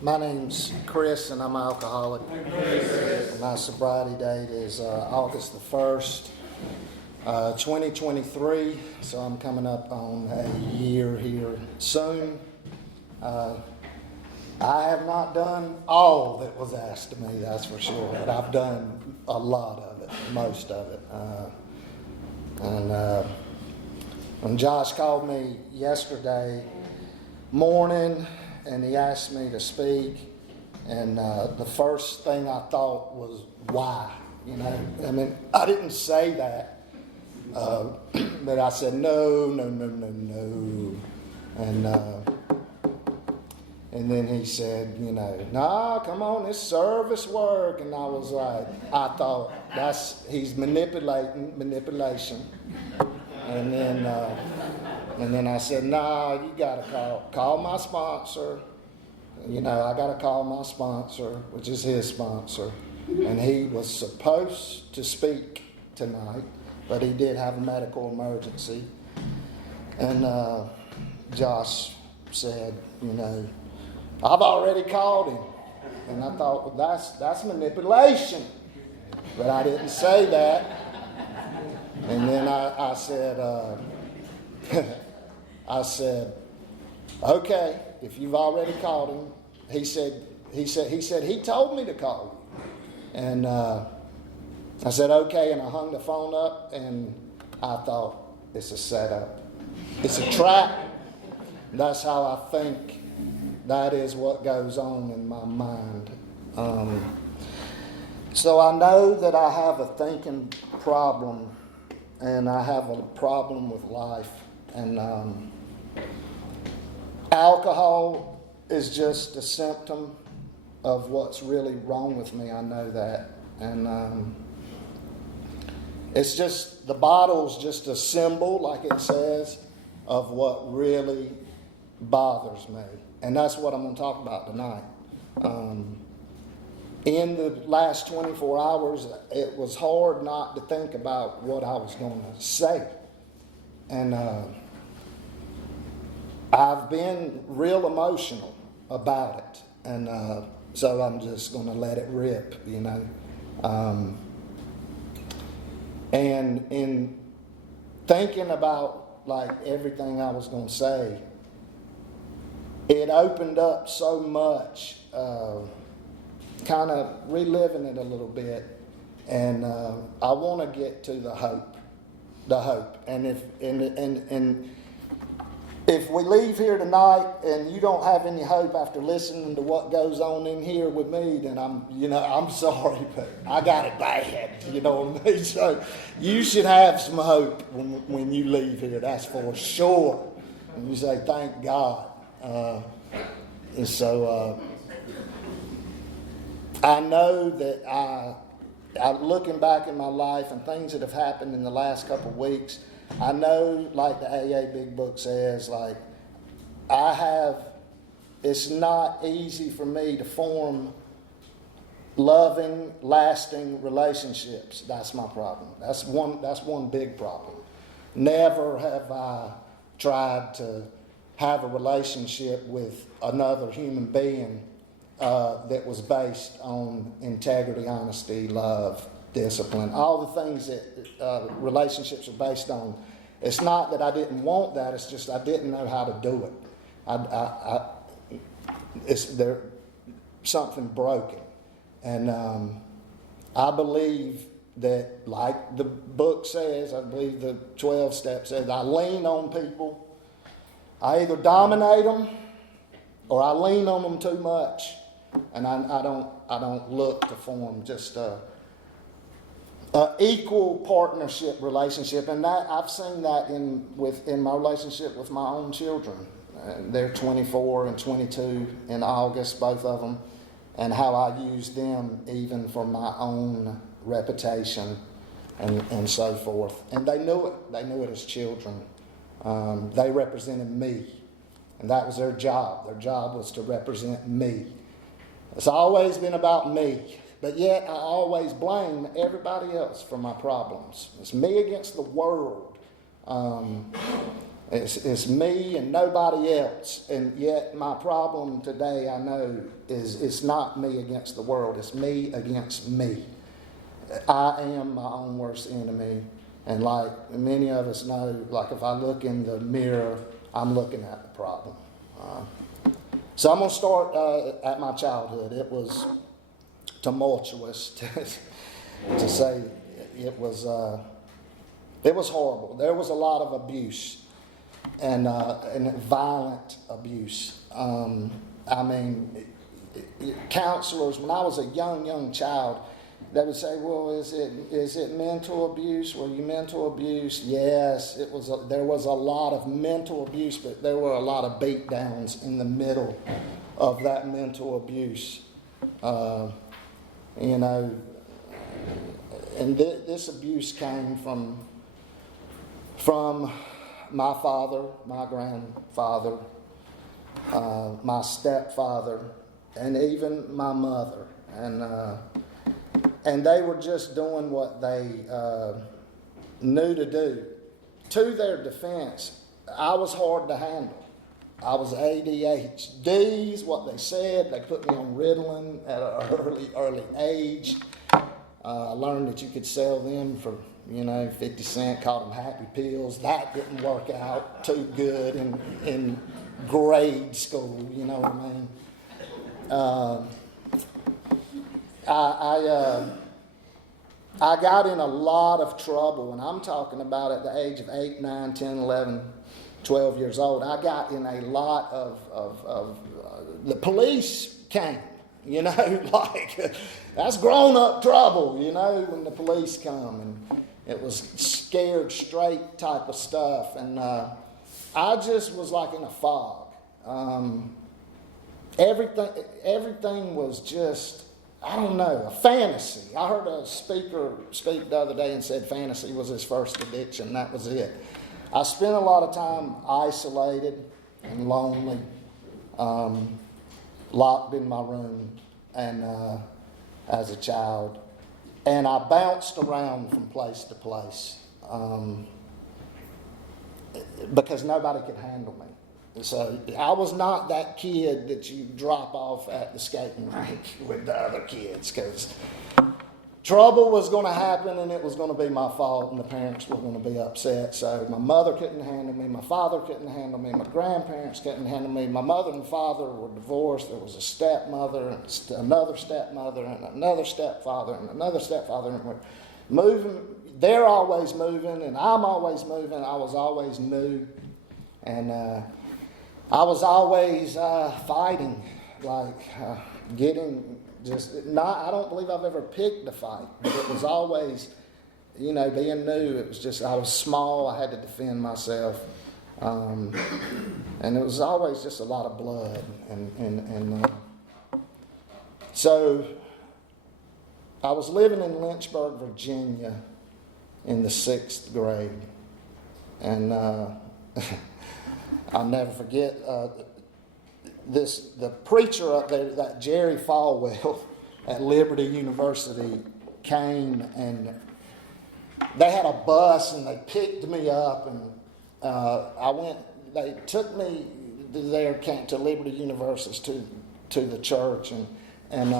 My name's Chris, and I'm an alcoholic. My sobriety date is August the 1st, 2023, so I'm coming up on a year here soon. I have not done all that was asked of me, that's for sure, but I've done a lot of it, most of it. When Josh called me yesterday morning and he asked me to speak, and the first thing I thought was, why? You know, I mean, I didn't say that, but I said, no. And then he said, nah, come on, it's service work. And I was like, I thought, he's manipulation. And then I said, nah, you got to call my sponsor. I got to call my sponsor, which is his sponsor. And he was supposed to speak tonight, but he did have a medical emergency. And Josh said, I've already called him. And I thought, well, that's manipulation. But I didn't say that. And then I said, okay, if you've already called him. He said he told me to call you. And I said, okay, and I hung the phone up, and I thought, it's a setup. It's a trap. That's how I think. That is what goes on in my mind. So I know that I have a thinking problem, and I have a problem with life. And alcohol is just a symptom of what's really wrong with me. I know that. And it's just, the bottle's just a symbol, like it says, of what really bothers me. And that's what I'm going to talk about tonight. In the last 24 hours, it was hard not to think about what I was going to say. And I've been real emotional about it. And so I'm just going to let it rip, And in thinking about like everything I was going to say, it opened up so much, kind of reliving it a little bit, and I want to get to the hope. And if we leave here tonight and you don't have any hope after listening to what goes on in here with me, then I'm sorry, but I got it bad. You know what I mean? So you should have some hope when you leave here. That's for sure. And you say, thank God. And so I know that I looking back in my life and things that have happened in the last couple of weeks, I know, like the AA Big Book says, like it's not easy for me to form loving, lasting relationships. That's my problem. That's one big problem. Never have I tried to have a relationship with another human being that was based on integrity, honesty, love, discipline, all the things that relationships are based on. It's not that I didn't want that, it's just I didn't know how to do it. There's something broken. And I believe that, like the book says, I believe the 12 steps says, I lean on people. I either dominate them or I lean on them too much, and I don't look to form just a equal partnership relationship. And that I've seen that in my relationship with my own children. They're 24 and 22 in August, both of them, and how I use them even for my own reputation and so forth. And they knew it. They knew it as children. They represented me, and that was their job. Their job was to represent me. It's always been about me, but yet I always blame everybody else for my problems. It's me against the world. It's me and nobody else. And yet my problem today, I know, is it's not me against the world. It's me against me. I am my own worst enemy. And like many of us know, like if I look in the mirror, I'm looking at the problem. So I'm going to start at my childhood. It was tumultuous, to say it was horrible. There was a lot of abuse and violent abuse. I mean, counselors, when I was a young child, they would say, well, is it mental abuse? Were you mental abuse? Yes, there was a lot of mental abuse, but there were a lot of beat downs in the middle of that mental abuse. You know, and this abuse came from my father, my grandfather, my stepfather, and even my mother. And they were just doing what they knew to do. To their defense, I was hard to handle. I was ADHD's, what they said. They put me on Ritalin at an early age. I learned that you could sell them for, 50 cents, called them happy pills. That didn't work out too good in grade school, you know what I mean? I got in a lot of trouble, and I'm talking about at the age of 8, 9, 10, 11, 12 years old. I got in a lot of the police came, like that's grown-up trouble, when the police come, and it was scared straight type of stuff, and I just was like in a fog. Everything was just, I don't know, a fantasy. I heard a speaker speak the other day and said fantasy was his first addiction. That was it. I spent a lot of time isolated and lonely, locked in my room, and as a child, and I bounced around from place to place because nobody could handle me. So I was not that kid that you drop off at the skating rink with the other kids, because trouble was going to happen and it was going to be my fault and the parents were going to be upset. So my mother couldn't handle me, my father couldn't handle me, my grandparents couldn't handle me. My mother and father were divorced. There was a stepmother and another stepmother and another stepfather and another stepfather. And we're moving. They're always moving and I'm always moving. I was always new, and I was always fighting, getting just not. I don't believe I've ever picked a fight, but it was always, being new. It was just I was small. I had to defend myself, and it was always just a lot of blood. And so I was living in Lynchburg, Virginia, in the 6th grade, and I'll never forget the preacher up there, that Jerry Falwell at Liberty University, came, and they had a bus and they picked me up, and they took me to Liberty University to the church, and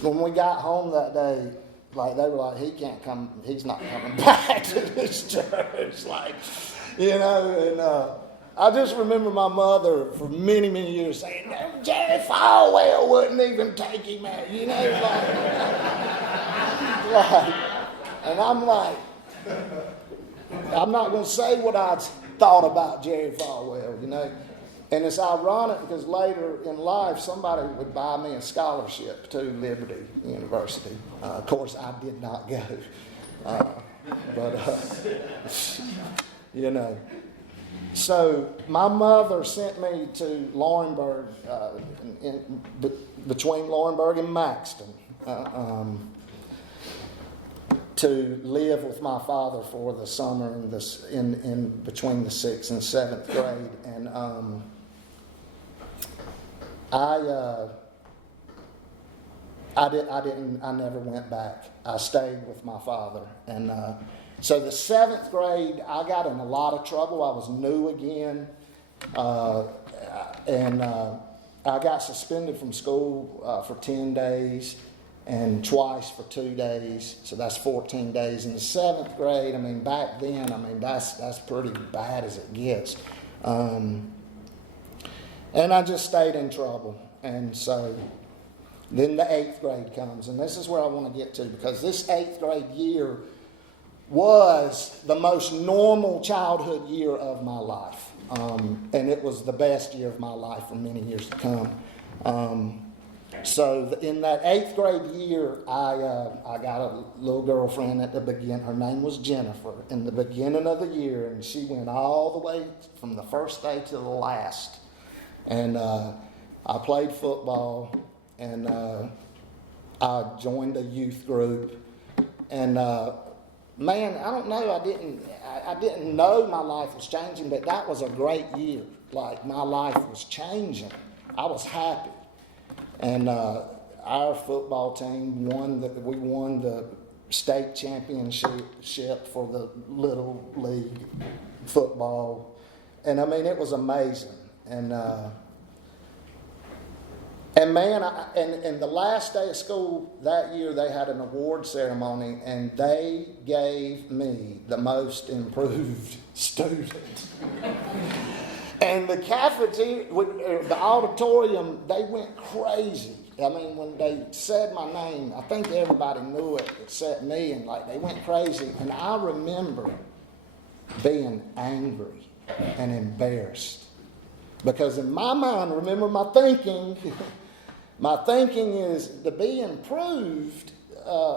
when we got home that day, they were like, he can't come, he's not coming back to this church, and I just remember my mother for many, many years saying, Jerry Falwell wouldn't even take him out, and I'm like, I'm not going to say what I thought about Jerry Falwell, And it's ironic because later in life, somebody would buy me a scholarship to Liberty University. Of course, I did not go. So my mother sent me to Laurinburg, between Laurinburg and Maxton, to live with my father for the summer in between the 6th and 7th grade, and I never went back. I stayed with my father, and So the 7th grade, I got in a lot of trouble. I was new again. And I got suspended from school for 10 days and twice for 2 days. So that's 14 days. In the 7th grade, I mean, back then, I mean, that's pretty bad as it gets. And I just stayed in trouble. And so then the 8th grade comes. And this is where I want to get to, because this 8th grade year was the most normal childhood year of my life. And it was the best year of my life for many years to come. So in that 8th grade year, I got a little girlfriend at the beginning. Her name was Jennifer. In the beginning of the year, and she went all the way from the first day to the last. And I played football, and I joined a youth group. And man, I don't know. I didn't know my life was changing, but that was a great year. Like, my life was changing. I was happy. And our football team won the state championship for the little league football. And I mean, it was amazing. And man, and the last day of school that year, they had an award ceremony, and they gave me the most improved student. And the cafeteria, the auditorium, they went crazy. I mean, when they said my name, I think everybody knew it except me, and like, they went crazy. And I remember being angry and embarrassed. Because in my mind, remember my thinking, my thinking is to be improved,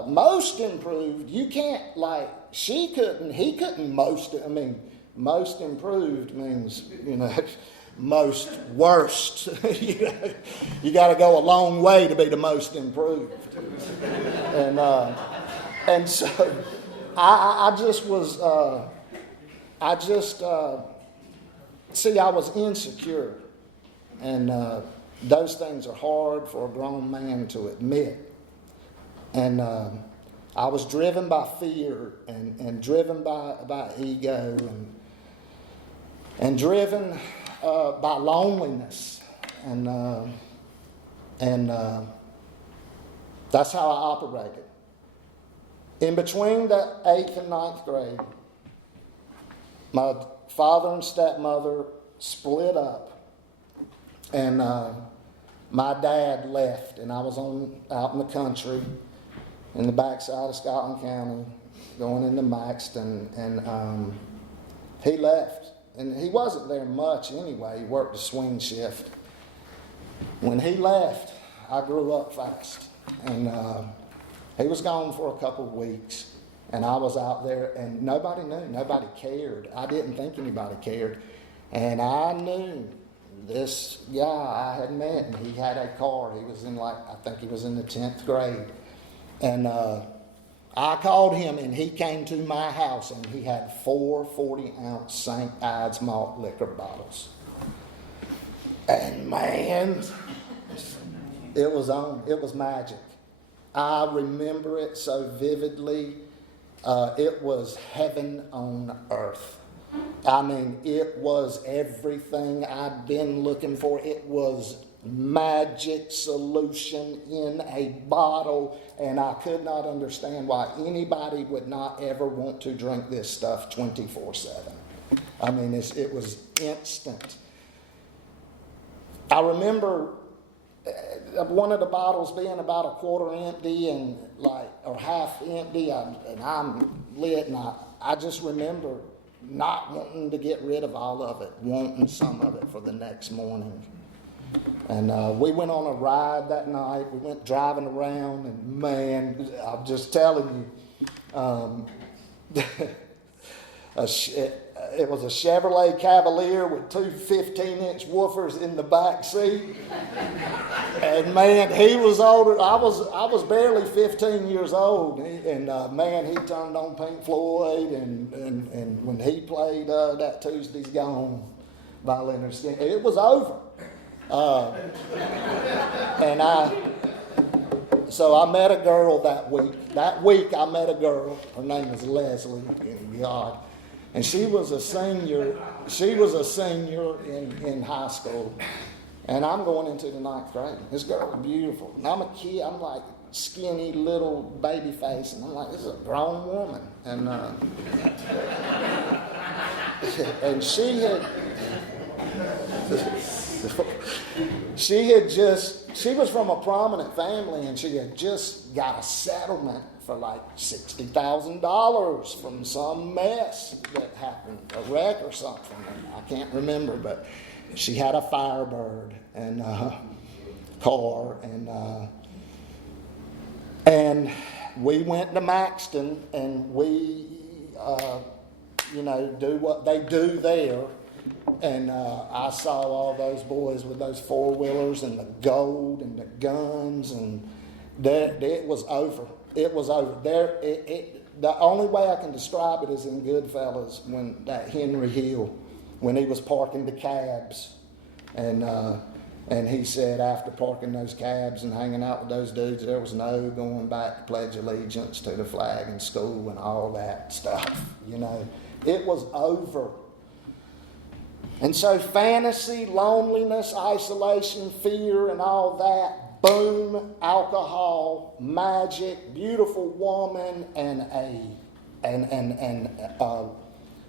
most improved. You can't, like, he couldn't most, I mean, most improved means, most worst. You got to go a long way to be the most improved. And so I was insecure. And those things are hard for a grown man to admit. And I was driven by fear and driven by ego and driven by loneliness. And that's how I operated. In between the 8th and 9th grade, my father and stepmother split up. And my dad left, and I was out in the country, in the backside of Scotland County, going into Maxton, and he left. And he wasn't there much anyway. He worked a swing shift. When he left, I grew up fast. And he was gone for a couple of weeks. And I was out there, and nobody knew. Nobody cared. I didn't think anybody cared. And I knew this guy I had met, and he had a car. He was I think he was in the 10th grade. And I called him, and he came to my house, and he had 4 40-ounce St. Ides malt liquor bottles. And man, it was on. It was magic. I remember it so vividly. It was heaven on earth. I mean, it was everything I'd been looking for. It was magic solution in a bottle, and I could not understand why anybody would not ever want to drink this stuff 24/7. I mean, it was instant. I remember one of the bottles being about a quarter empty or half empty, and I'm lit, and I just remember not wanting to get rid of all of it, wanting some of it for the next morning. And we went on a ride that night. We went driving around, and man, I'm just telling you, it was a Chevrolet Cavalier with 2 15-inch woofers in the back seat. And man, he was older. I was barely 15 years old, and man, he turned on Pink Floyd, and when he played that Tuesday's Gone by Leonard Skinner, it was over. And so I met a girl that week. That week I met a girl. Her name is Leslie. God. And she was a senior. She was a senior in high school. And I'm going into the 9th grade. This girl is beautiful. And I'm a kid. I'm like skinny little baby face. And I'm like, this is a grown woman. And and she was from a prominent family, and she had just got a settlement for like $60,000 from some mess that happened, a wreck or something. I can't remember, but she had a Firebird and a car, and we went to Maxton, and we, do what they do there. And I saw all those boys with those 4-wheelers and the gold and the guns, and it was over. It was over. The only way I can describe it is in Goodfellas, when that Henry Hill, when he was parking the cabs, and he said after parking those cabs and hanging out with those dudes, there was no going back to pledge allegiance to the flag in school and all that stuff. It was over. And so fantasy, loneliness, isolation, fear, and all that, boom, alcohol, magic, beautiful woman, and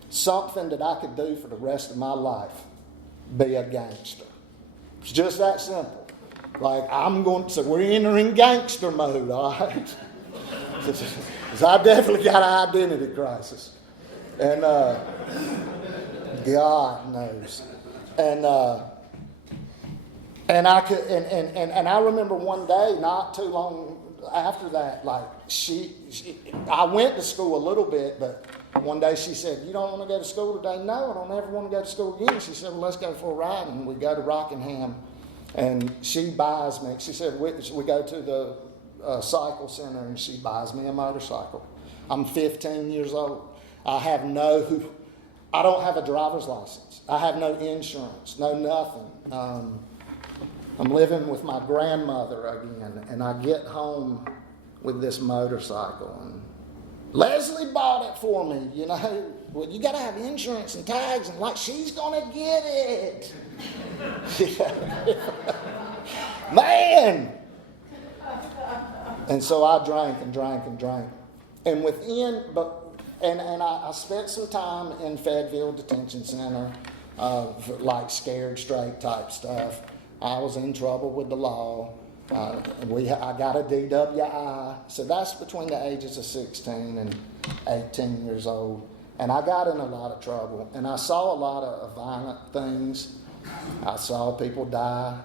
something that I could do for the rest of my life, be a gangster. It's just that simple. Like, so we're entering gangster mode, all right? Because I definitely got an identity crisis. And God knows. And I remember one day, not too long after that, like I went to school a little bit, but one day she said, "You don't want to go to school today?" "No, I don't ever want to go to school again." She said, "Well, let's go for a ride." And we go to Rockingham, and she buys me. She said, we go to the cycle center, and she buys me a motorcycle. I'm 15 years old. I don't have a driver's license. I have no insurance, no nothing. I'm living with my grandmother again, and I get home with this motorcycle, and Leslie bought it for me, Well, you got to have insurance and tags, and like she's going to get it. Man! And so I drank and drank and drank. And I spent some time in Fayetteville Detention Center, like scared straight type stuff. I was in trouble with the law. I got a DWI. So that's between the ages of 16 and 18 years old. And I got in a lot of trouble. And I saw a lot of violent things. I saw people die.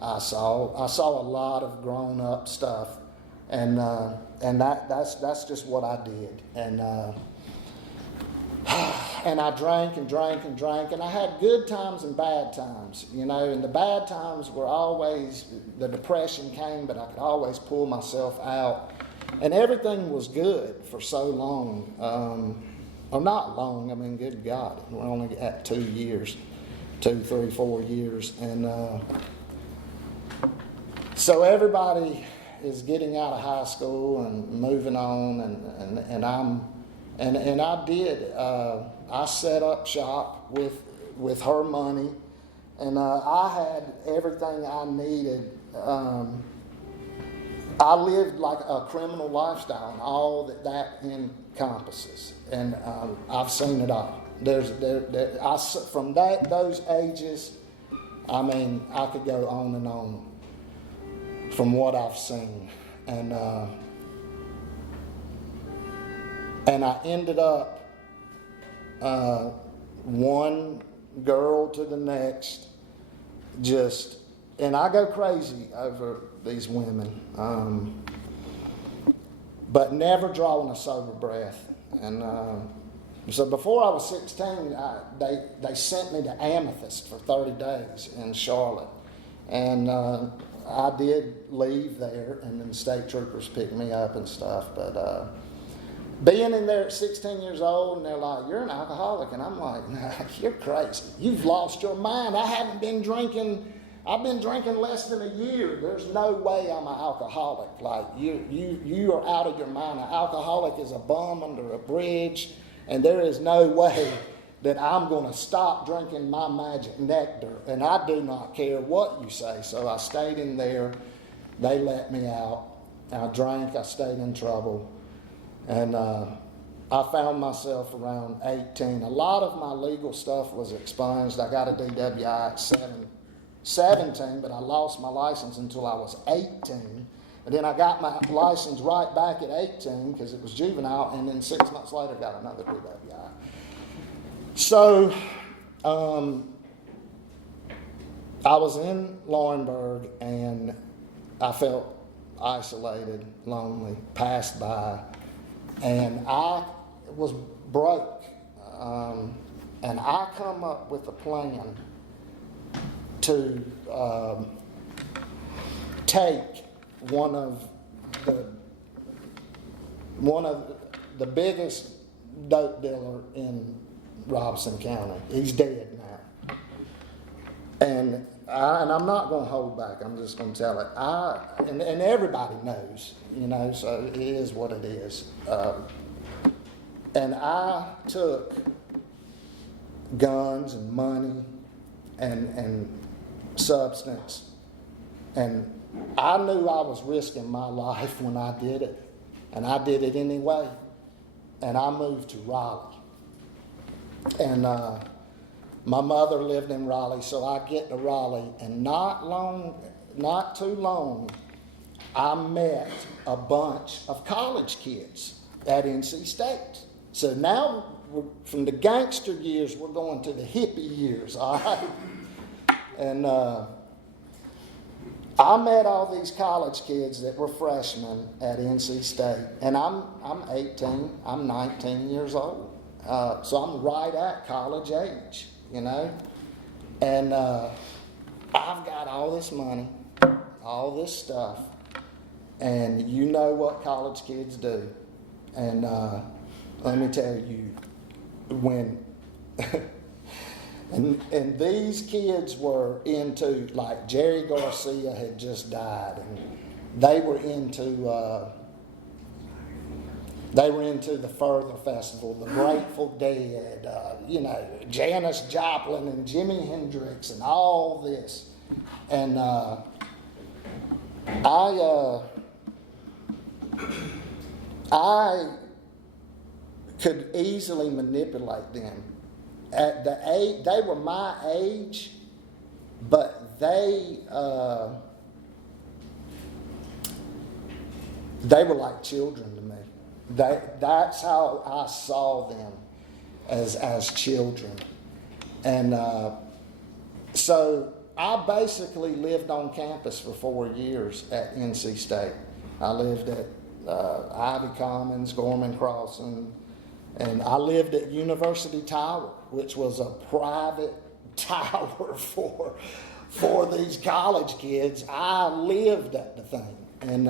I saw a lot of grown up stuff. And that's just what I did. And I drank and drank and drank, and I had good times and bad times, and the bad times were always, the depression came, but I could always pull myself out, and everything was good for so long, or not long, I mean, good God, we're only at 2 years, 2, 3, 4 years, and so everybody is getting out of high school and moving on, and I did. I set up shop with her money, and I had everything I needed. I lived like a criminal lifestyle, and all that encompasses. And I've seen it all. From those ages, I mean, I could go on and on from what I've seen, and I ended up one girl to the next, and I go crazy over these women, but never drawing a sober breath. And so before I was 16, they sent me to Amethyst for 30 days in Charlotte, and I did leave there, and then the state troopers picked me up and stuff, but being in there at 16 years old, and they're like, "You're an alcoholic," and I'm like, "Nah, you're crazy. You've lost your mind. I haven't been drinking I've been drinking less than a year. There's no way I'm an alcoholic. Like, you are out of your mind. An alcoholic is a bum under a bridge, and there is no way that I'm going to stop drinking my magic nectar. And I do not care what you say. So I stayed in there. They let me out. I drank. I stayed in trouble. And I found myself around 18. A lot of my legal stuff was expunged. I got a DWI at 17, but I lost my license until I was 18. And then I got my license right back at 18 because it was juvenile, and then 6 months later got another DWI. So I was in Laurinburg, and I felt isolated, lonely, passed by, and I was broke. And I come up with a plan to take one of the biggest dope dealer in Robson County. He's dead now. And I'm not going to hold back. I'm just going to tell it. And everybody knows, so it is what it is. And I took guns and money and substance, and I knew I was risking my life when I did it, and I did it anyway. And I moved to Raleigh, and my mother lived in Raleigh, so I get to Raleigh, and not too long, I met a bunch of college kids at NC State. So now, from the gangster years, we're going to the hippie years, all right? And I met all these college kids that were freshmen at NC State, and I'm 18, I'm 19 years old. So I'm right at college age, And I've got all this money, all this stuff, and you know what college kids do. And let me tell you, when and these kids were into, like, Jerry Garcia had just died, and they were into the Further Festival, the Grateful Dead, Janis Joplin and Jimi Hendrix and all this. And I could easily manipulate them. At the age, they were my age, but they were like children to me. That's how I saw them, as children. And so I basically lived on campus for 4 years at NC State. I lived at Ivy Commons, Gorman Crossing, and I lived at University Tower, which was a private tower for these college kids. I lived at the thing, and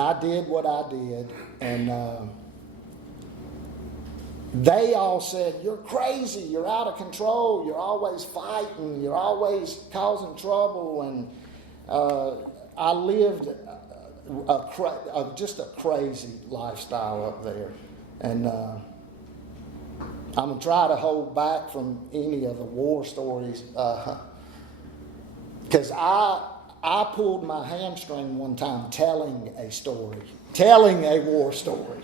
I did what I did, and they all said, "You're crazy, you're out of control, you're always fighting, you're always causing trouble," and I lived just a crazy lifestyle up there. And I'm going to try to hold back from any of the war stories, because I pulled my hamstring one time telling a war story.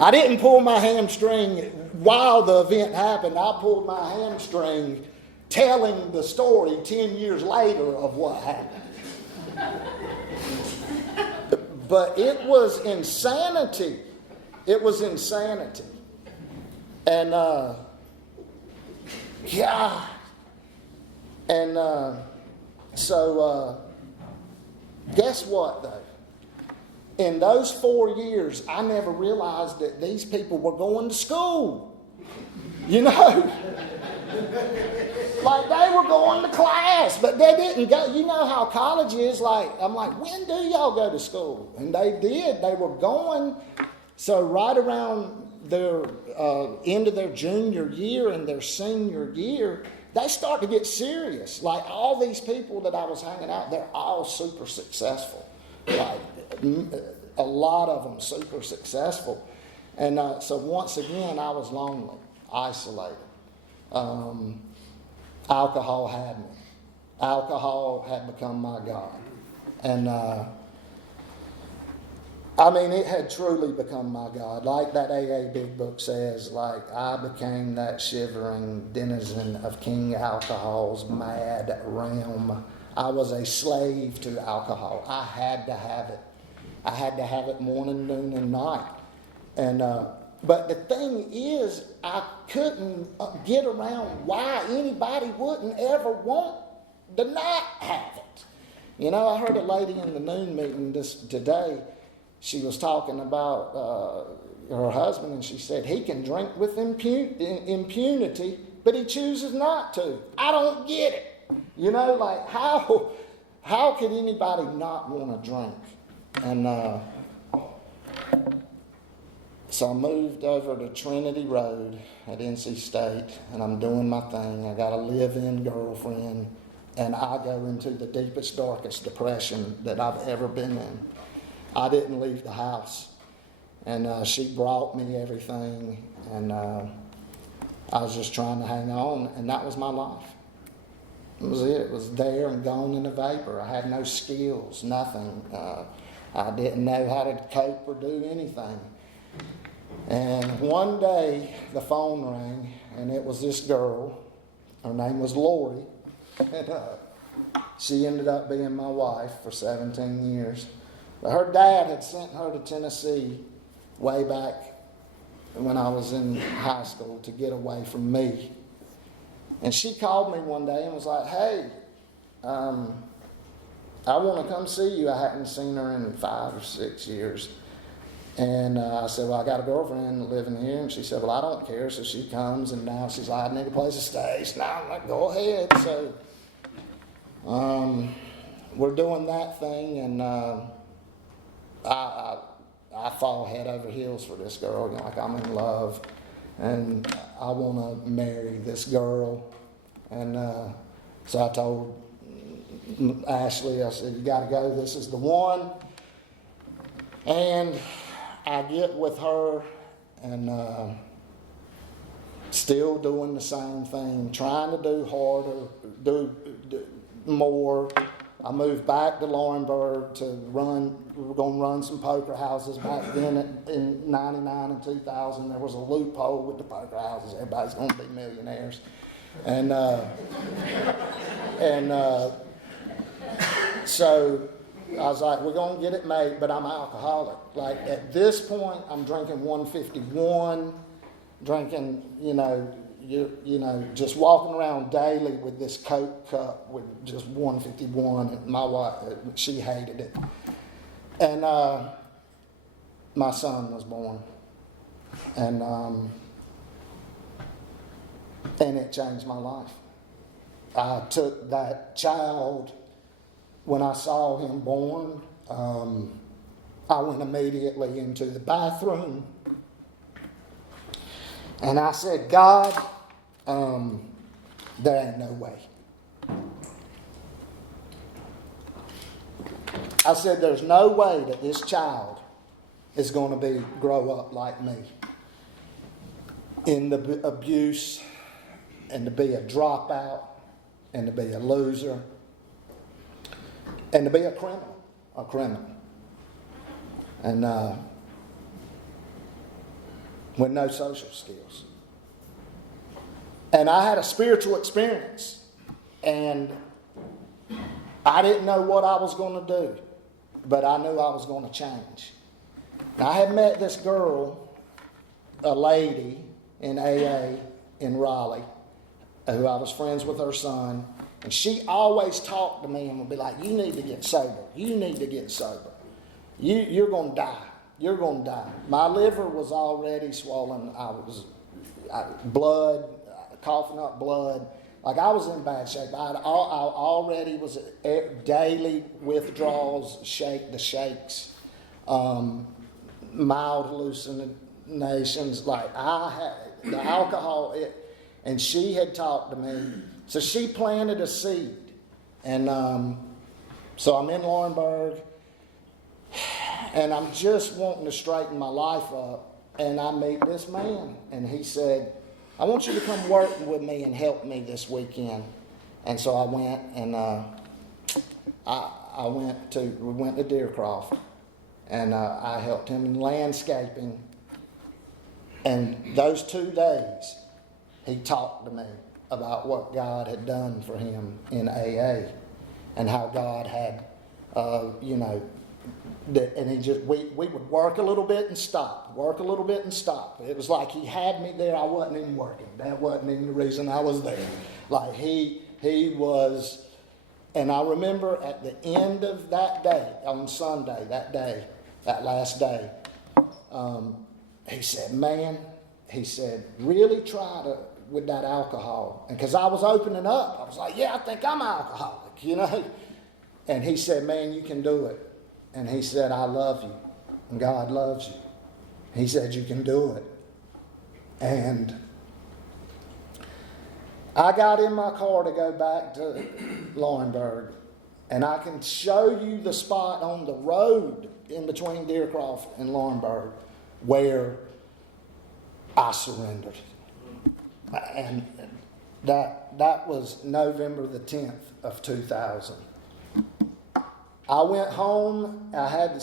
I didn't pull my hamstring while the event happened. I pulled my hamstring telling the story 10 years later of what happened. But it was insanity. It was insanity. And, yeah. And so guess what, though? In those 4 years, I never realized that these people were going to school. Like, they were going to class, but they didn't go. You know how college is. Like, I'm like, when do y'all go to school? And they did. They were going. So right around their end of their junior year and their senior year, they start to get serious. Like all these people that I was hanging out, they're all super successful. Like a lot of them super successful. And so once again, I was lonely, isolated. Alcohol had me. Alcohol had become my God. And I mean, it had truly become my God. Like that AA Big Book says, like I became that shivering denizen of King Alcohol's mad realm. I was a slave to alcohol. I had to have it. I had to have it morning, noon, and night. And but the thing is, I couldn't get around why anybody wouldn't ever want to not have it. You know, I heard a lady in the noon meeting today. She was talking about her husband, and she said he can drink with impunity, but he chooses not to. I don't get it. You know, like how could anybody not want to drink? And so I moved over to Trinity Road at NC State, and I'm doing my thing. I got a live-in girlfriend, and I go into the deepest, darkest depression that I've ever been in. I didn't leave the house, and she brought me everything, and I was just trying to hang on, and that was my life. It was it. It was there and gone in a vapor. I had no skills, nothing. I didn't know how to cope or do anything. And one day, the phone rang, and it was this girl. Her name was Lori, and she ended up being my wife for 17 years. But her dad had sent her to Tennessee way back when I was in high school to get away from me. And she called me one day and was like, hey, I want to come see you. I hadn't seen her in 5 or 6 years. And I said, well, I got a girlfriend living here. And she said, well, I don't care. So she comes, and now she's like, I need a place to stay. So now I'm like, go ahead. So we're doing that thing, and I fall head over heels for this girl. You know, like I'm in love, and I want to marry this girl. And so I told Ashley, I said, you got to go. This is the one. And I get with her, and still doing the same thing, trying to do harder, do more. I moved back to Laurinburg to run. We were going to run some poker houses back then in 99 and 2000. There was a loophole with the poker houses. Everybody's going to be millionaires. And so I was like, we're going to get it made, but I'm alcoholic. Like at this point, I'm drinking 151, drinking, just walking around daily with this Coke cup with just 151. And my wife, she hated it. And my son was born. And it changed my life. I took that child. When I saw him born, I went immediately into the bathroom, and I said, God, there ain't no way. I said, there's no way that this child is going to grow up like me in the abuse, and to be a dropout, and to be a loser, and to be a criminal. And with no social skills. And I had a spiritual experience, and I didn't know what I was going to do, but I knew I was going to change. And I had met this girl, a lady in AA in Raleigh, who I was friends with her son. And she always talked to me and would be like, you need to get sober. You need to get sober. You're going to die. You're going to die. My liver was already swollen. I was coughing up blood. Like I was in bad shape. I already was daily withdrawals, the shakes, mild hallucinations. Like I had the alcohol. And she had talked to me. So she planted a seed. And so I'm in Laurinburg, and I'm just wanting to straighten my life up. And I meet this man, and he said, I want you to come work with me and help me this weekend. And so I went, and we went to Deercroft, and I helped him in landscaping. And those 2 days, he talked to me about what God had done for him in AA, and how God had, and he just, we would work a little bit and stop, work a little bit and stop. It was like he had me there, I wasn't even working. That wasn't even the reason I was there. Like he was, and I remember at the end of that day, on Sunday, that last day, he said, man, he said, really try to, with that alcohol. And because I was opening up, I was like, yeah, I think I'm alcoholic, you know. And he said, man, you can do it. And he said, I love you. And God loves you. He said, you can do it. And I got in my car to go back to Laurinburg. And I can show you the spot on the road in between Deercroft and Laurinburg where I surrendered. And that was November the 10th of 2000. I went home. I had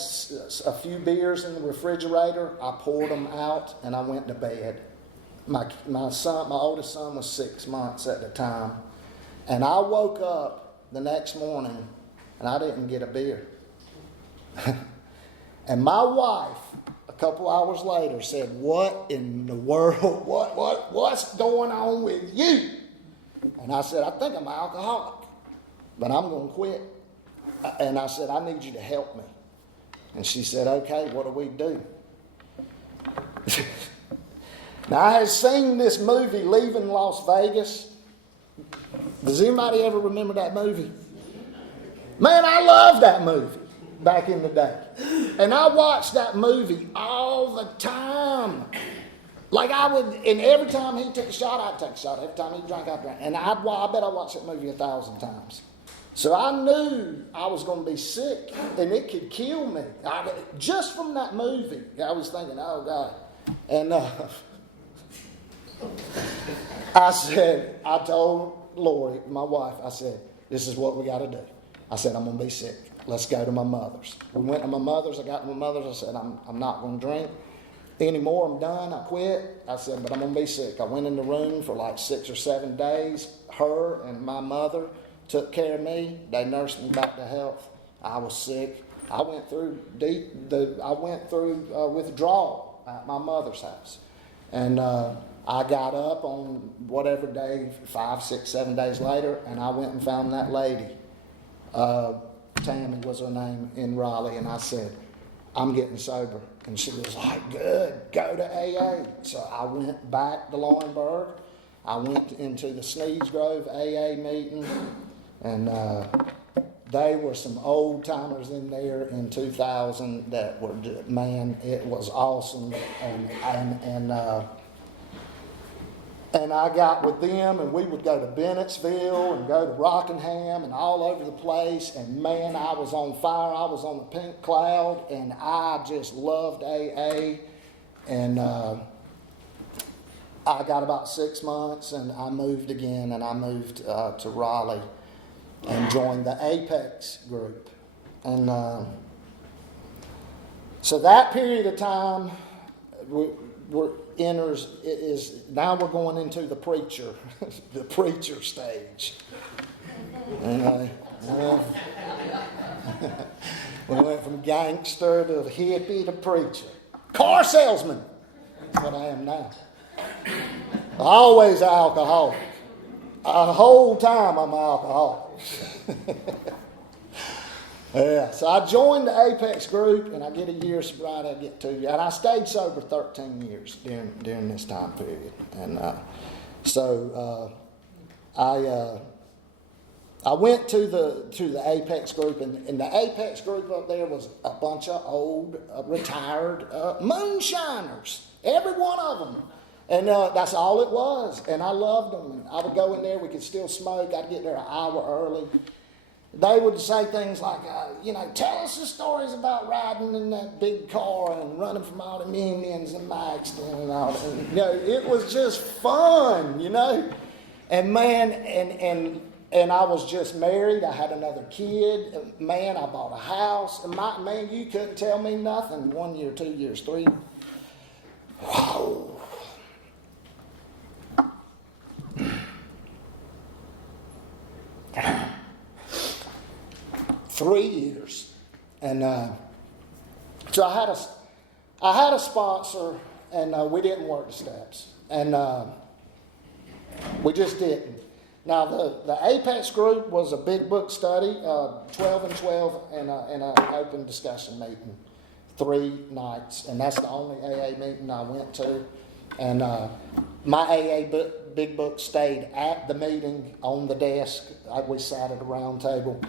a few beers in the refrigerator. I poured them out, and I went to bed. My oldest son was 6 months at the time. And I woke up the next morning, and I didn't get a beer. And my wife, a couple hours later, said, what in the world, what's going on with you? And I said, I think I'm an alcoholic, but I'm going to quit. And I said, I need you to help me. And she said, okay, what do we do? Now, I had seen this movie, Leaving Las Vegas. Does anybody ever remember that movie? Man, I loved that movie back in the day. And I watched that movie all the time. Like I would, and every time he took a shot, I'd take a shot. Every time he drank, I'd drink. And I bet I watched that movie 1,000 times. So I knew I was going to be sick, and it could kill me. Just from that movie, I was thinking, oh, God. And I told Lori, my wife, I said, this is what we got to do. I said, I'm going to be sick. Let's go to my mother's. We went to my mother's. I got to my mother's. I said, I'm not going to drink anymore. I'm done. I quit. I said, but I'm going to be sick. I went in the room for like 6 or 7 days. Her and my mother took care of me. They nursed me back to health. I was sick. I went through withdrawal at my mother's house. And I got up on whatever day, 5, 6, 7 days later, and I went and found that lady. Tammy was her name, in Raleigh, and I said, I'm getting sober. And she was like, good, go to AA. So I went back to Laurinburg. I went into the Sneeds Grove AA meeting, and they were some old timers in there in 2000 that were, man, it was awesome. And I got with them, and we would go to Bennettsville and go to Rockingham and all over the place. And man, I was on fire. I was on the pink cloud, and I just loved AA. And I got about 6 months, and I moved again, and I moved to Raleigh and joined the Apex group. And so that period of time, now we're going into the preacher, the preacher stage. And we went from gangster to hippie to preacher. Car salesman. That's what I am now. Always alcoholic. The whole time I'm alcoholic. Yeah, so I joined the Apex group, and I get a year's sobriety. I get 2 years, and I stayed sober 13 years during this time period. And I went to the Apex group, and the Apex group up there was a bunch of old retired moonshiners, every one of them. And that's all it was. And I loved them. And I would go in there. We could still smoke. I'd get there an hour early. They would say things like, tell us the stories about riding in that big car and running from all the minions and Maxton and all that. And, it was just fun, And man, and I was just married. I had another kid. Man, I bought a house. And man, you couldn't tell me nothing. 1 year, 2 years, 3. Wow. 3 years, and so I had a sponsor, and we didn't work the steps, and we just didn't. Now the Apex group was a big book study, 12 and 12, and an open discussion meeting, 3 nights, and that's the only AA meeting I went to, and my AA big book stayed at the meeting on the desk. We sat at a round table.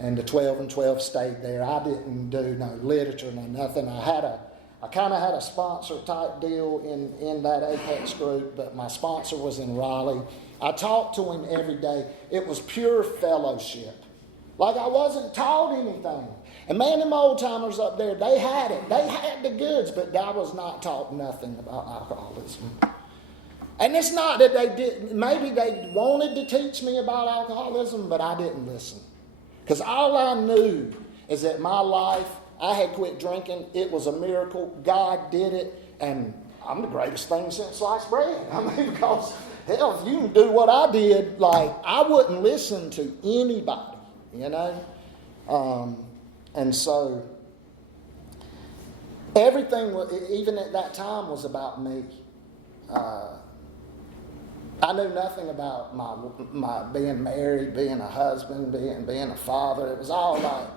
And the 12 and 12 stayed there. I didn't do no literature, no nothing. I kind of had a sponsor type deal in that Apex group, but my sponsor was in Raleigh. I talked to him every day. It was pure fellowship. Like I wasn't taught anything. And man, them old timers up there, they had it. They had the goods, but I was not taught nothing about alcoholism. And it's not that they didn't, maybe they wanted to teach me about alcoholism, but I didn't listen. Because all I knew is that my life, I had quit drinking. It was a miracle. God did it. And I'm the greatest thing since sliced bread. I mean, because, hell, if you can do what I did, like, I wouldn't listen to anybody, And so, everything, even at that time, was about me. I knew nothing about my being married, being a husband, being a father. It was all like,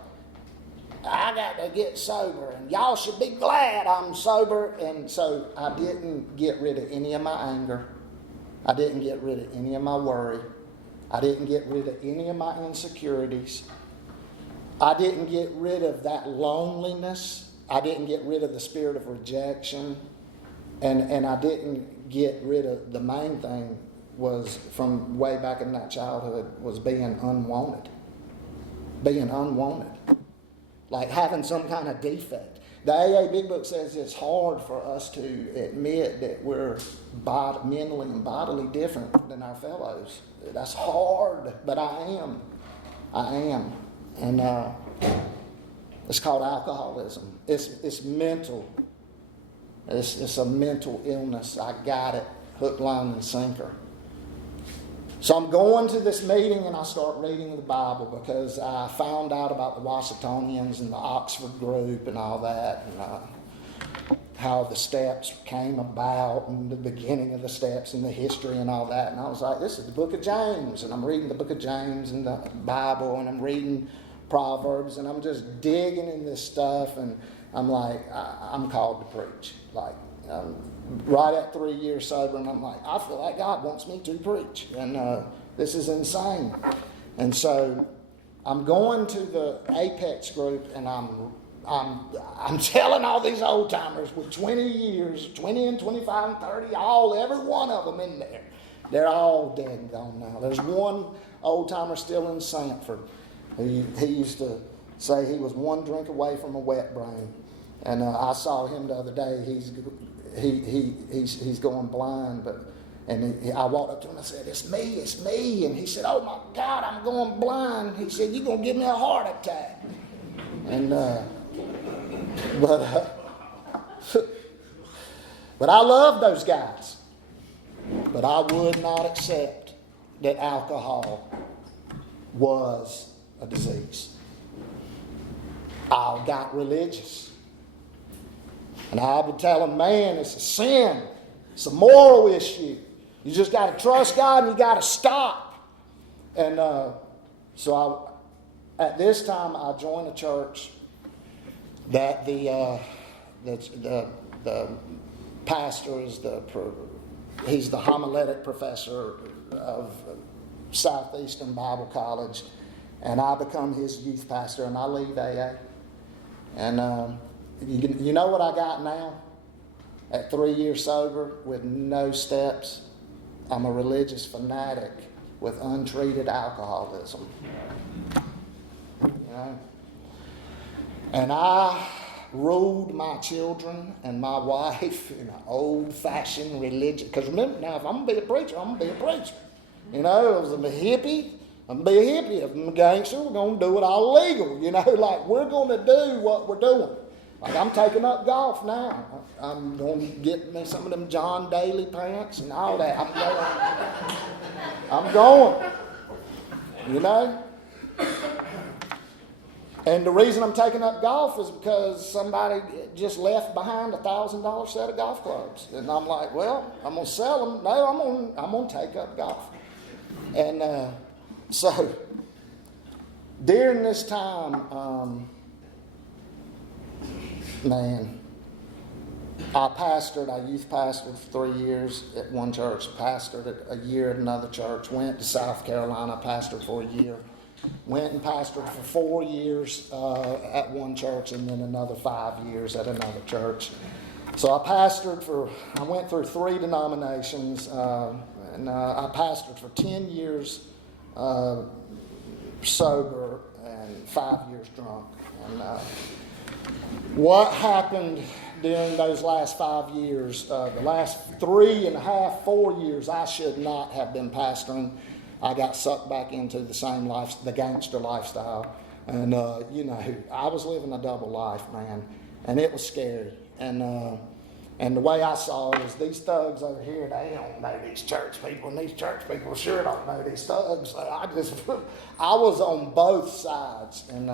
I got to get sober, and y'all should be glad I'm sober. And so I didn't get rid of any of my anger. I didn't get rid of any of my worry. I didn't get rid of any of my insecurities. I didn't get rid of that loneliness. I didn't get rid of the spirit of rejection. And I didn't get rid of, the main thing was from way back in that childhood, was being unwanted. Being unwanted. Like having some kind of defect. The AA Big Book says it's hard for us to admit that we're mentally and bodily different than our fellows. That's hard, but I am. And it's called alcoholism. It's mental. It's a mental illness. I got it, hook, line, and sinker. So I'm going to this meeting and I start reading the Bible because I found out about the Washingtonians and the Oxford group and all that, and how the steps came about and the beginning of the steps and the history and all that. And I was like, this is the book of James. And I'm reading the book of James and the Bible, and I'm reading Proverbs, and I'm just digging in this stuff, and I'm like, I'm called to preach. Like, right at 3 years sober, and I'm like, I feel like God wants me to preach, and this is insane. And so I'm going to the Apex group, and I'm telling all these old timers with 20 years, 20 and 25 and 30, every one of them in there. They're all dead and gone now. There's one old timer still in Sanford. He used to say he was one drink away from a wet brain. And I saw him the other day. He's going blind, I walked up to him and I said, it's me. And he said, oh my God, I'm going blind. He said, you're going to give me a heart attack. And but I love those guys. But I would not accept that alcohol was a disease. I got religious. And I would tell them, man, it's a sin. It's a moral issue. You just got to trust God and you got to stop. And at this time, I joined a church that the pastor is he's the homiletic professor of Southeastern Bible College, and I become his youth pastor, and I leave AA. And you know what I got now? at 3 years sober with no steps, I'm a religious fanatic with untreated alcoholism. You know? And I ruled my children and my wife in an old-fashioned religion. Because remember, now, if I'm going to be a preacher, I'm going to be a preacher. You know, if I'm a hippie, I'm going to be a hippie. If I'm a gangster, we're going to do it all legal. You know, like, we're going to do what we're doing. Like, I'm taking up golf now. I'm going to get me some of them John Daly pants and all that. I'm going. You know? And the reason I'm taking up golf is because somebody just left behind a $1,000 set of golf clubs. And I'm like, well, I'm going to sell them. No, I'm going to take up golf. And so during this time, man, I youth pastored for 3 years at one church, pastored a year at another church, went to South Carolina, pastored for a year, went and pastored for 4 years at one church, and then another 5 years at another church. So I went through 3 denominations, and I pastored for 10 years sober and 5 years drunk. And what happened during those last 5 years, the last 3.5, 4 years, I should not have been pastoring. I got sucked back into the same life, the gangster lifestyle. And, you know, I was living a double life, man. And it was scary. And the way I saw it is these thugs over here, they don't know these church people. And these church people sure don't know these thugs. So I was on both sides. And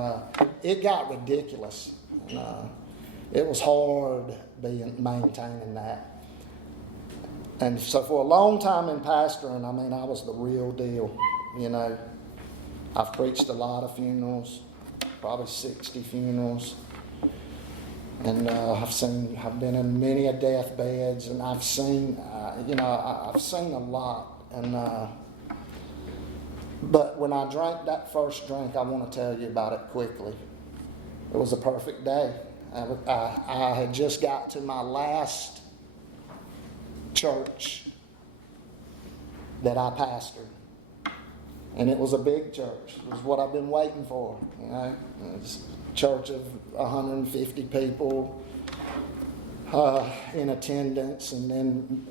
it got ridiculous. And, it was hard maintaining that. And so for a long time in pastoring, I mean, I was the real deal, you know. I've preached a lot of funerals, probably 60 funerals. And I've been in many deathbeds, and I've seen, I've seen a lot. And but when I drank that first drink, I want to tell you about it quickly. It was a perfect day. I had just got to my last church that I pastored. And it was a big church. It was what I've been waiting for, you know. It was a church of 150 people in attendance, and then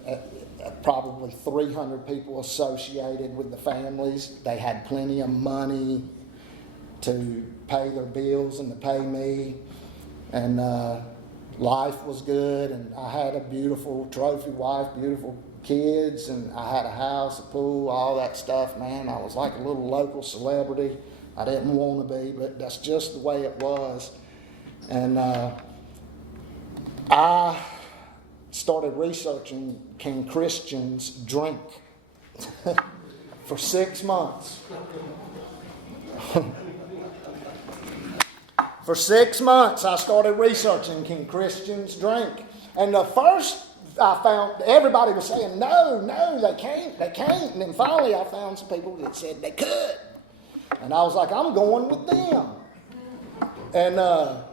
probably 300 people associated with the families. They had plenty of money to pay their bills and to pay me. And life was good, and I had a beautiful trophy wife, beautiful kids, and I had a house, a pool, all that stuff, man. I was like a little local celebrity. I didn't want to be, but that's just the way it was. And I started researching, can Christians drink? For 6 months. For 6 months, I started researching, can Christians drink? And the first I found, everybody was saying, no, they can't. And then finally I found some people that said they could. And I was like, I'm going with them. And I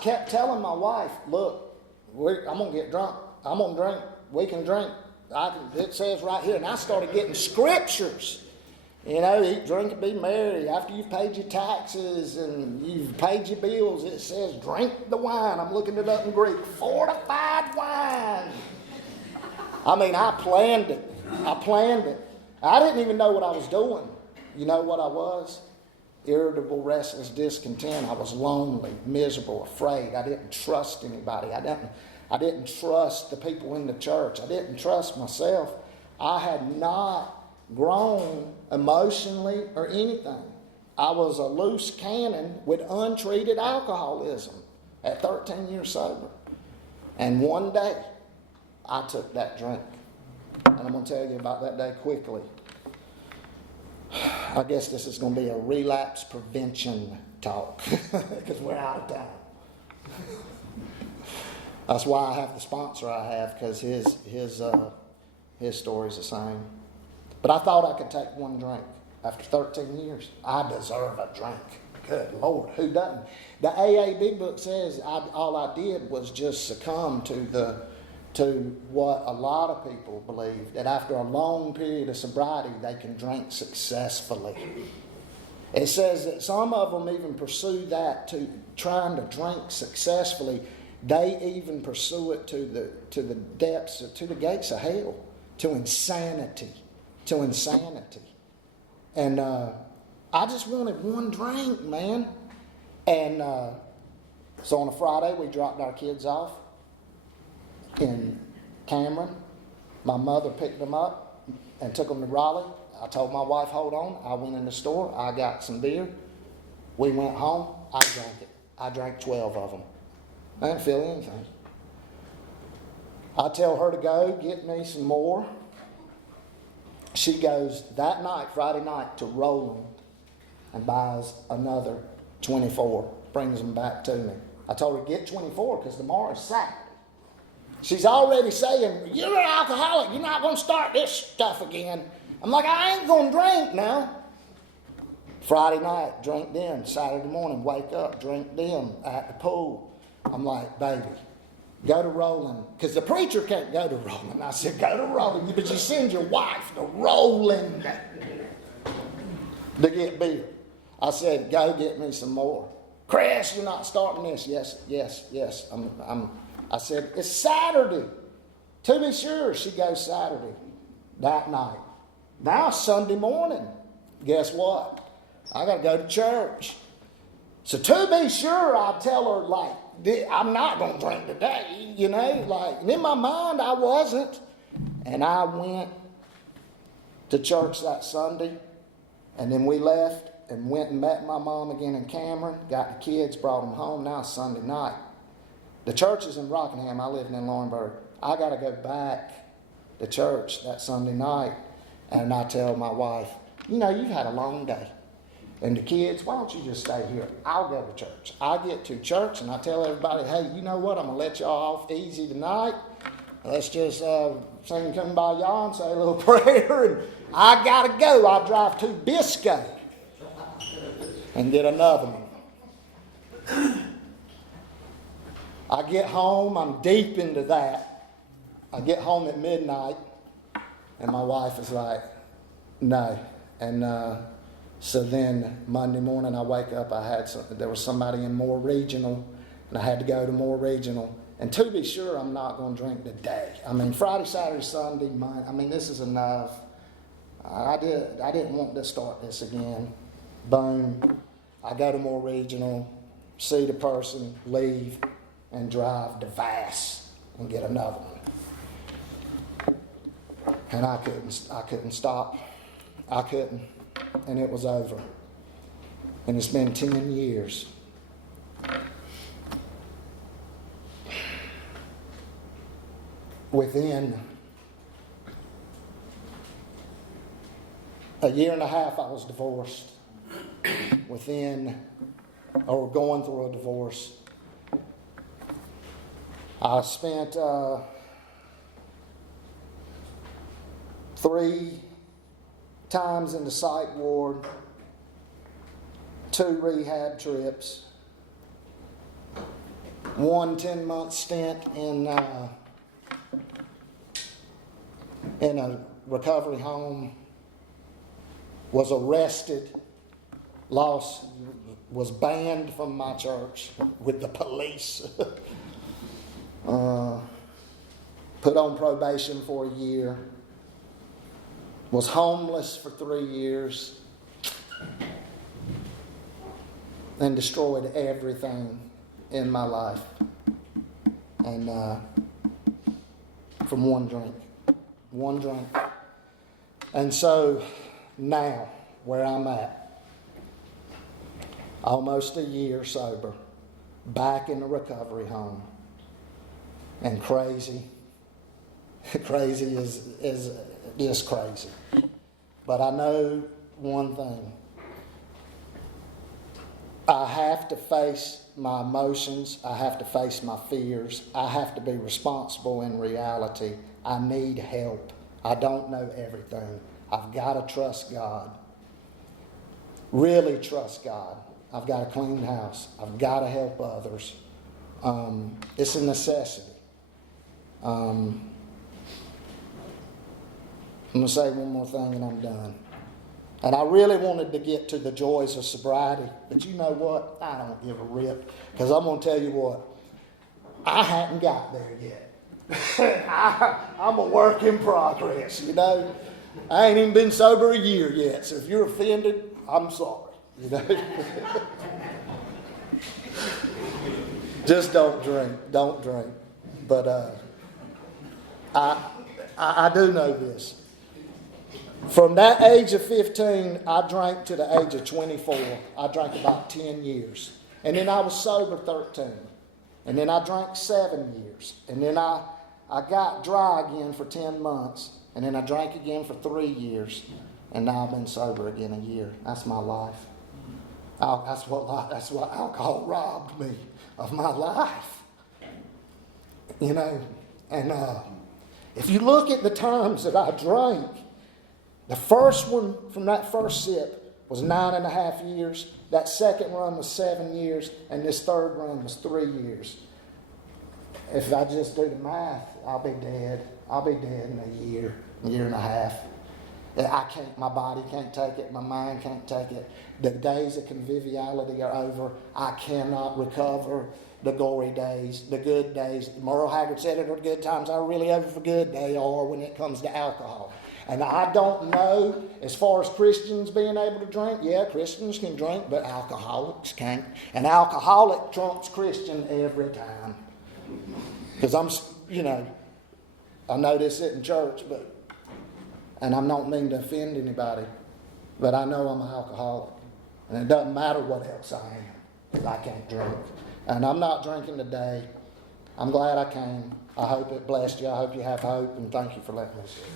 kept telling my wife, look, I'm going to get drunk. I'm going to drink. We can drink. It says right here. And I started getting scriptures. You know, eat, drink, and be merry. After you've paid your taxes and you've paid your bills, it says, drink the wine. I'm looking it up in Greek. Fortified wine. I mean, I planned it. I didn't even know what I was doing. You know what I was? Irritable, restless, discontent. I was lonely, miserable, afraid. I didn't trust anybody. I didn't trust the people in the church. I didn't trust myself. I had not grown emotionally or anything. I was a loose cannon with untreated alcoholism at 13 years sober. And one day, I took that drink. And I'm going to tell you about that day quickly. I guess this is going to be a relapse prevention talk because we're out of time. That's why I have the sponsor I have, because his story's the same. But I thought I could take one drink. After 13 years, I deserve a drink. Good Lord, who doesn't? The AA Big Book says all I did was just succumb to what a lot of people believe, that after a long period of sobriety, they can drink successfully. It says that some of them even pursue that, to trying to drink successfully. They even pursue it to the depths, to the gates of hell, to insanity. And I just wanted one drink, man. And so on a Friday, we dropped our kids off in Cameron. My mother picked them up and took them to Raleigh. I told my wife, hold on. I went in the store. I got some beer. We went home. I drank it. I drank 12 of them. I didn't feel anything. I tell her to go get me some more. She goes that night, Friday night, to Roland and buys another 24. Brings them back to me. I told her, get 24 because tomorrow's Saturday. She's already saying, you're an alcoholic. You're not going to start this stuff again. I'm like, I ain't going to drink now. Friday night, drink them. Saturday morning, wake up, drink them at the pool. I'm like, baby, go to Roland. Because the preacher can't go to Roland. I said, go to Roland. But you send your wife to Roland to get beer. I said, go get me some more. Chris, you're not starting this. Yes. I said, it's Saturday. To be sure, she goes Saturday that night. Now Sunday morning, guess what? I got to go to church. So to be sure, I tell her, like, I'm not going to drink today, you know. Like, and in my mind, I wasn't. And I went to church that Sunday. And then we left and went and met my mom again in Cameron. Got the kids, brought them home. Now it's Sunday night. The church is in Rockingham. I live in Laurinburg. I got to go back to church that Sunday night. And I tell my wife, you know, you've had a long day. And the kids, why don't you just stay here? I'll go to church. I get to church and I tell everybody, hey, you know what? I'm going to let y'all off easy tonight. Let's just sing Come By Y'all and say a little prayer. And I got to go. I drive to Bisco and get another one. I get home. I'm deep into that. I get home at midnight. And my wife is like, no. And so then Monday morning I wake up, there was somebody in Moore Regional, and I had to go to Moore Regional. And to be sure, I'm not going to drink today. I mean, Friday, Saturday, Sunday, Monday, I mean, this is enough. I didn't want to start this again. Boom. I go to Moore Regional, see the person, leave, and drive to Vass and get another one. And I couldn't stop. I couldn't. And it was over. And it's been 10 years. Within a year and a half, I was divorced. Going through a divorce. I spent 3 times in the psych ward, 2 rehab trips, 1 10-month stint in a recovery home, was arrested, was banned from my church with the police, put on probation for a year, was homeless for 3 years, and destroyed everything in my life. And from one drink. And so now, where I'm at, almost a year sober, back in the recovery home, and crazy is just crazy. But I know one thing. I have to face my emotions. I have to face my fears. I have to be responsible in reality. I need help. I don't know everything. I've got to trust God. Really trust God. I've got a clean house. I've got to help others. It's a necessity. I'm going to say one more thing and I'm done. And I really wanted to get to the joys of sobriety, but you know what? I don't give a rip, because I'm going to tell you what, I hadn't got there yet. I'm a work in progress, you know. I ain't even been sober a year yet, so if you're offended, I'm sorry, you know. Just don't drink. But I do know this. From that age of 15, I drank to the age of 24. I drank about 10 years. And then I was sober 13. And then I drank 7 years. And then I got dry again for 10 months. And then I drank again for 3 years. And now I've been sober again a year. That's my life. That's what alcohol robbed me of my life. You know, and if you look at the times that I drank, the first one from that first sip was 9.5 years. That second run was 7 years. And this third run was 3 years. If I just do the math, I'll be dead. I'll be dead in a year and a half. My body can't take it. My mind can't take it. The days of conviviality are over. I cannot recover the glory days, the good days. Merle Haggard said it are good times. Are really over for good they are when it comes to alcohol. And I don't know, as far as Christians being able to drink, yeah, Christians can drink, but alcoholics can't. An alcoholic trumps Christian every time. Because I know this isn't church, and I'm not meaning to offend anybody, but I know I'm an alcoholic. And it doesn't matter what else I am, because I can't drink. And I'm not drinking today. I'm glad I came. I hope it blessed you. I hope you have hope, and thank you for letting me share.